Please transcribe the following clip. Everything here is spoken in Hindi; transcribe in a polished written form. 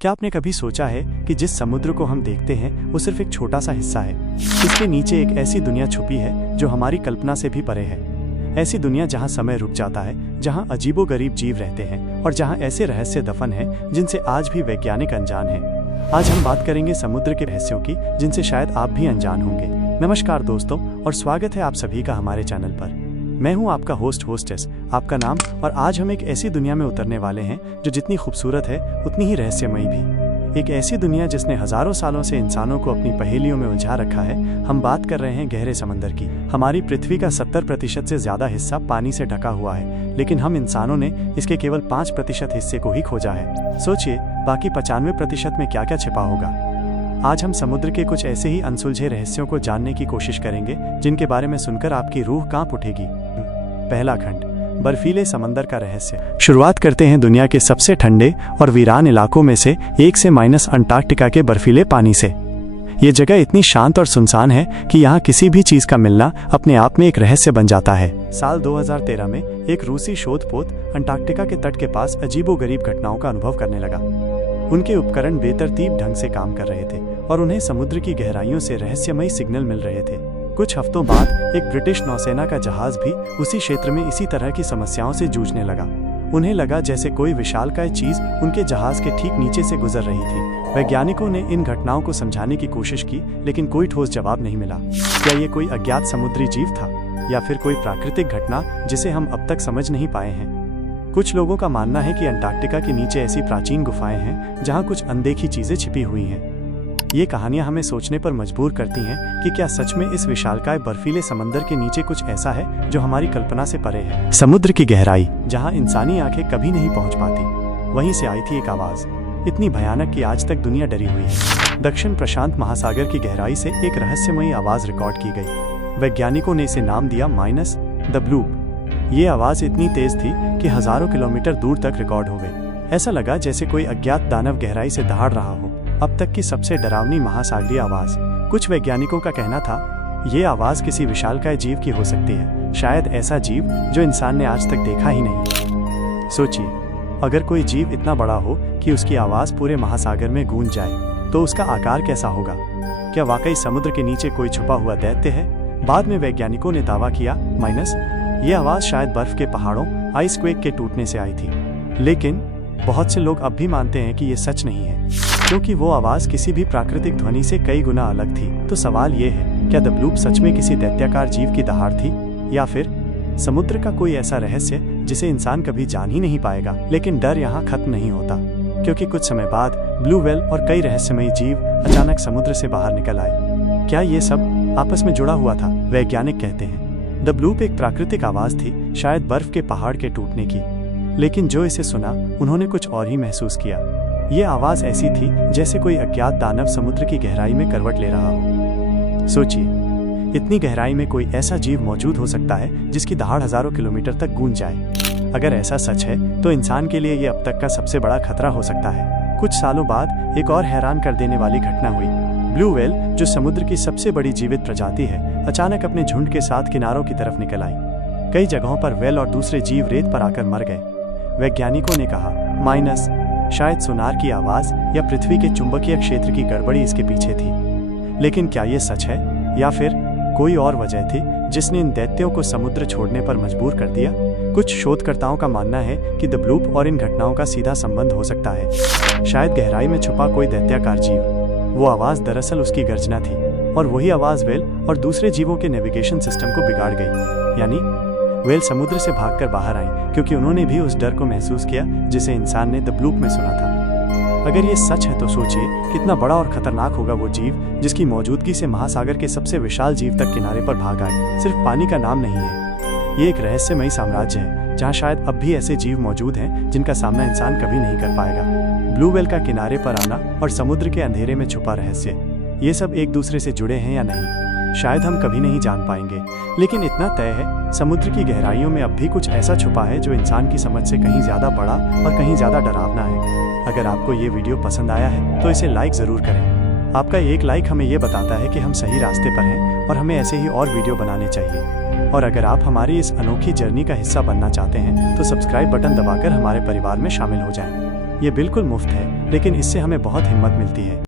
क्या आपने कभी सोचा है कि जिस समुद्र को हम देखते हैं वो सिर्फ एक छोटा सा हिस्सा है। इसके नीचे एक ऐसी दुनिया छुपी है जो हमारी कल्पना से भी परे है। ऐसी दुनिया जहां समय रुक जाता है, जहां अजीबोगरीब जीव रहते हैं और जहां ऐसे रहस्य दफन हैं जिनसे आज भी वैज्ञानिक अनजान हैं। आज हम बात करेंगे समुद्र के रहस्यों की, जिनसे शायद आप भी अनजान होंगे। नमस्कार दोस्तों, और स्वागत है आप सभी का हमारे चैनल पर। मैं हूं आपका होस्टेस, आपका नाम, और आज हम एक ऐसी दुनिया में उतरने वाले हैं जो जितनी खूबसूरत है उतनी ही रहस्यमयी भी। एक ऐसी दुनिया जिसने हजारों सालों से इंसानों को अपनी पहेलियों में उलझा रखा है। हम बात कर रहे हैं गहरे समंदर की। हमारी पृथ्वी का 70% से ज्यादा हिस्सा पानी से ढका हुआ है, लेकिन हम इंसानों ने इसके केवल 5% हिस्से को ही खोजा है। सोचिए, बाकी 95% में क्या क्या छिपा होगा। आज हम समुद्र के कुछ ऐसे ही अनसुलझे रहस्यों को जानने की कोशिश करेंगे जिनके बारे में सुनकर आपकी रूह कांप उठेगी। पहला खंड, बर्फीले समंदर का रहस्य। शुरुआत करते हैं दुनिया के सबसे ठंडे और वीरान इलाकों में से एक से अंटार्कटिका के बर्फीले पानी से। ये जगह इतनी शांत और सुनसान है कि यहाँ किसी भी चीज का मिलना अपने आप में एक रहस्य बन जाता है। साल 2013 में एक रूसी शोधपोत अंटार्कटिका के तट के पास अजीबोगरीब घटनाओं का अनुभव करने लगा। उनके उपकरण बेतरतीब ढंग से काम कर रहे थे और उन्हें समुद्र की गहराइयों से रहस्यमयी सिग्नल मिल रहे थे। कुछ हफ्तों बाद एक ब्रिटिश नौसेना का जहाज भी उसी क्षेत्र में इसी तरह की समस्याओं से जूझने लगा। उन्हें लगा जैसे कोई विशालकाय चीज उनके जहाज के ठीक नीचे से गुजर रही थी। वैज्ञानिकों ने इन घटनाओं को समझाने की कोशिश की, लेकिन कोई ठोस जवाब नहीं मिला। क्या ये कोई अज्ञात समुद्री जीव था या फिर कोई प्राकृतिक घटना जिसे हम अब तक समझ नहीं पाए हैं? कुछ लोगों का मानना है कि अंटार्कटिका के नीचे ऐसी प्राचीन गुफाएं हैं जहां कुछ अनदेखी चीजें छिपी हुई हैं। ये कहानियां हमें सोचने पर मजबूर करती हैं कि क्या सच में इस विशालकाय बर्फीले समंदर के नीचे कुछ ऐसा है जो हमारी कल्पना से परे है। समुद्र की गहराई, जहां इंसानी आंखें कभी नहीं पहुंच पाती, वहीं से आई थी एक आवाज, इतनी भयानक कि आज तक दुनिया डरी हुई है। दक्षिण प्रशांत महासागर की गहराई से एक रहस्यमयी आवाज रिकॉर्ड की गई। वैज्ञानिकों ने इसे नाम दिया द ब्लूप। ये आवाज इतनी तेज थी कि हजारों किलोमीटर दूर तक रिकॉर्ड हो गई। ऐसा लगा जैसे कोई अज्ञात दानव गहराई से दहाड़ रहा हो। अब तक की सबसे डरावनी महासागरीय आवाज। कुछ वैज्ञानिकों का कहना था ये आवाज किसी विशालकाय जीव की हो सकती है, शायद ऐसा जीव जो इंसान ने आज तक देखा ही नहीं। सोचिए, अगर कोई जीव इतना बड़ा हो कि उसकी आवाज पूरे महासागर में गूंज जाए तो उसका आकार कैसा होगा? क्या वाकई समुद्र के नीचे कोई छुपा हुआ दैत्य है? बाद में वैज्ञानिकों ने दावा किया ये आवाज शायद बर्फ के पहाड़ों आइसक्वेक के टूटने से आई थी। लेकिन बहुत से लोग अब भी मानते हैं कि ये सच नहीं है, क्योंकि वो आवाज किसी भी प्राकृतिक ध्वनि से कई गुना अलग थी। तो सवाल ये है, क्या द ब्लूप सच में किसी दैत्याकार जीव की दहाड़ थी, या फिर समुद्र का कोई ऐसा रहस्य जिसे इंसान कभी जान ही नहीं पाएगा? लेकिन डर यहाँ खत्म नहीं होता, क्योंकि कुछ समय बाद ब्लू व्हेल और कई रहस्यमयी जीव अचानक समुद्र से बाहर निकल आए। क्या ये सब आपस में जुड़ा हुआ था? वैज्ञानिक कहते हैं द ब्लूप एक प्राकृतिक आवाज थी, शायद बर्फ के पहाड़ के टूटने की। लेकिन जो इसे सुना उन्होंने कुछ और ही महसूस किया। ये आवाज ऐसी थी जैसे कोई अज्ञात दानव समुद्र की गहराई में करवट ले रहा हो। सोचिए, इतनी गहराई में कोई ऐसा जीव मौजूद हो सकता है जिसकी दहाड़ हजारों किलोमीटर तक गूंज जाए। अगर ऐसा सच है तो इंसान के लिए ये अब तक का सबसे बड़ा खतरा हो सकता है। कुछ सालों बाद एक और हैरान कर देने वाली घटना हुई। ब्लू व्हेल, जो समुद्र की सबसे बड़ी जीवित प्रजाति है, अचानक अपने झुंड के साथ किनारों की तरफ निकल आई। कई जगहों पर व्हेल और दूसरे जीव रेत पर आकर मर गए। वैज्ञानिकों ने कहा शायद सोनार की आवाज या पृथ्वी के चुंबकीय क्षेत्र की गड़बड़ी इसके पीछे थी। लेकिन क्या ये सच है, या फिर कोई और वजह थी जिसने इन दैत्यों को समुद्र छोड़ने पर मजबूर कर दिया? कुछ शोधकर्ताओं का मानना है कि द ब्लूप और इन घटनाओं का सीधा संबंध हो सकता है। शायद गहराई में छुपा कोई दैत्याकार जीव। वो आवाज दरअसल उसकी गर्जना थी, और वही आवाज व्हेल और दूसरे जीवों के नेविगेशन सिस्टम को बिगाड़ गई। यानी व्हेल समुद्र से भागकर बाहर आई क्योंकि उन्होंने भी उस डर को महसूस किया जिसे इंसान ने द ब्लूप में सुना था। अगर ये सच है तो सोचिए कितना बड़ा और खतरनाक होगा वो जीव जिसकी मौजूदगी से महासागर के सबसे विशाल जीव तक किनारे पर भाग आए। सिर्फ पानी का नाम नहीं है, ये एक रहस्यमयी साम्राज्य है जहाँ शायद अब भी ऐसे जीव मौजूद हैं जिनका सामना इंसान कभी नहीं कर पाएगा। ब्लू व्हेल का किनारे पर आना और समुद्र के अंधेरे में छुपा रहस्य, ये सब एक दूसरे से जुड़े हैं या नहीं, शायद हम कभी नहीं जान पाएंगे। लेकिन इतना तय है, समुद्र की गहराइयों में अब भी कुछ ऐसा छुपा है जो इंसान की समझ से कहीं ज्यादा बड़ा और कहीं ज्यादा डरावना है। अगर आपको ये वीडियो पसंद आया है तो इसे लाइक जरूर करें। आपका एक लाइक हमें ये बताता है कि हम सही रास्ते पर हैं और हमें ऐसे ही और वीडियो बनाने चाहिए। और अगर आप हमारी इस अनोखी जर्नी का हिस्सा बनना चाहते हैं तो सब्सक्राइब बटन दबाकर हमारे परिवार में शामिल हो जाएं। ये बिल्कुल मुफ्त है, लेकिन इससे हमें बहुत हिम्मत मिलती है।